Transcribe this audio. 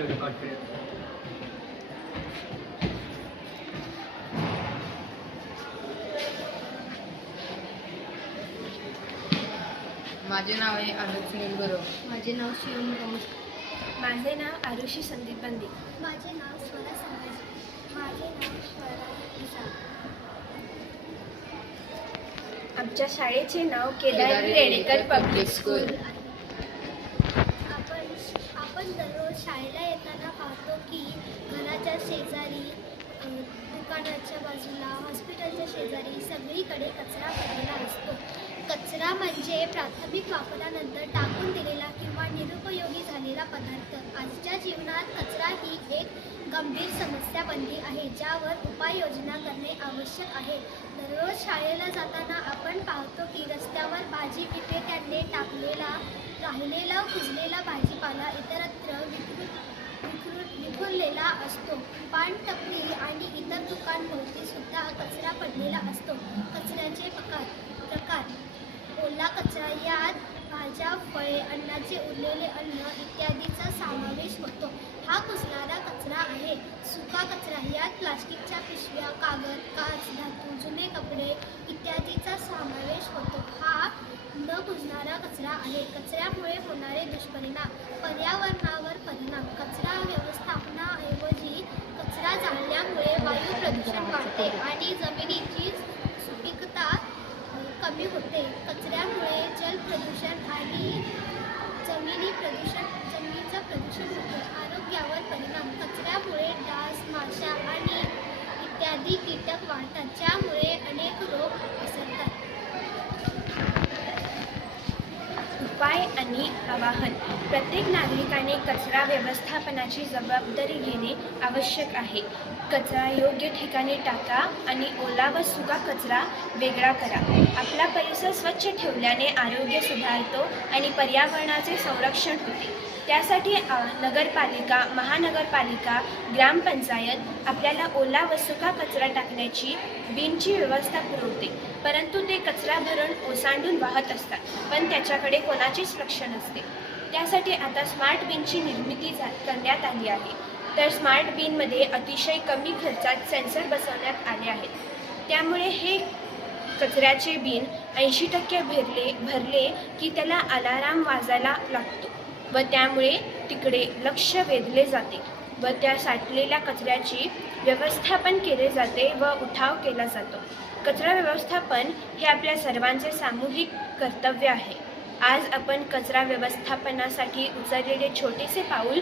give the confidence. माझे नाव आहे अनुज सुनील गुरव. माझे नाव शिवम रमेश. माझे नाव आरुषी संदीप बंदी. माझे नाव स्वरा संभाजी. माझे नाव स्वरा इसा. आमच्या शाळेचे नाव केदारी रेडेकर पब्लिक स्कूल. आपण दररोज शाळेला येताना पाहतो की घराच्या शेजारी, दुकानाच्या बाजूला, हॉस्पिटलच्या शेजारी सगळीकडे कचरा पडलेला असतो. कचरा म्हणजे प्राथमिक वापरानंतर टाकून दिलेला किंवा निरुपयोगी झालेला पदार्थ. आजच्या जीवनात कचरा ही एक गंभीर समस्या बनली आहे, ज्यावर उपाययोजना करणे आवश्यक आहे. दररोज शाळेला जाताना आपण पाहतो की रस्त्यावर भाजी विक्रेत्यांनी टाकलेला, राहिलेला, कुजलेला भाजीपाला इतरत्र विखुरलेला असतो. पानटपरी आणि इतर दुकानभोवती सुद्धा कचरा पडलेला असतो. कचऱ्याचे प्रकार: ओला कचरा, यात भाज्या, फळे, अन्नाचे उरलेले अन्न इत्यादीचा समावेश होतो. हा कुजणारा कचरा आहे. सुका कचरा, यात प्लास्टिकच्या पिशव्या, कागद, काच, धातू, जुने कपडे इत्यादीचा समावेश होतो. हा न कुजणारा कचरा आहे. कचऱ्यामुळे होणारे दुष्परिणाम: पर्यावरणावर परिणाम: कचरा व्यवस्थापनाऐवजी कचरा जाळल्यामुळे वायू प्रदूषण वाढते आणि जमिनीची सुपीकता कमी होते. कचऱ्यामुळे जल प्रदूषण आणि जमिनीचं प्रदूषण होते. आरोग्यावर परिणाम: कचऱ्यामुळे डास, माशा आणि इत्यादी कीटक वाढतात, ज्यामुळे अनेक रोग पसरतात. उपाय आणि आवाहन: प्रत्येक नागरिकाने कचरा व्यवस्थापनाची जबाबदारी घेणे आवश्यक आहे. कचरा योग्य ठिकाणी टाका आणि ओला व सुका कचरा वेगळा करा. आपला परिसर स्वच्छ ठेवल्याने आरोग्य सुधारतो आणि पर्यावरणाचे संरक्षण होते. त्यासाठी नगरपालिका, महानगरपालिका, ग्रामपंचायत आपल्याला ओला व सुका कचरा टाकण्याची बिनची व्यवस्था पुरवते, परंतु ते कचरा भरून ओसांडून वाहत असतात, पण त्याच्याकडे कोणाचेच लक्ष नसते. त्यासाठी आता स्मार्ट बिनची निर्मिती करण्यात आली आहे. तर स्मार्ट बिनमध्ये अतिशय कमी खर्चात सेन्सर बसवण्यात आले आहेत. त्यामुळे हे कचऱ्याचे बिन 80% भरले की त्याला अलाराम वाजायला लागतो व त्यामुळे तिकडे लक्ष वेधले जाते व त्या साठलेल्या कचऱ्याची व्यवस्थापन केले जाते व उठाव केला जातो. कचरा व्यवस्थापन हे आपल्या सर्वांचे सामूहिक कर्तव्य आहे. आज आपण कचरा व्यवस्थापनासाठी उचललेले छोटेसे पाऊल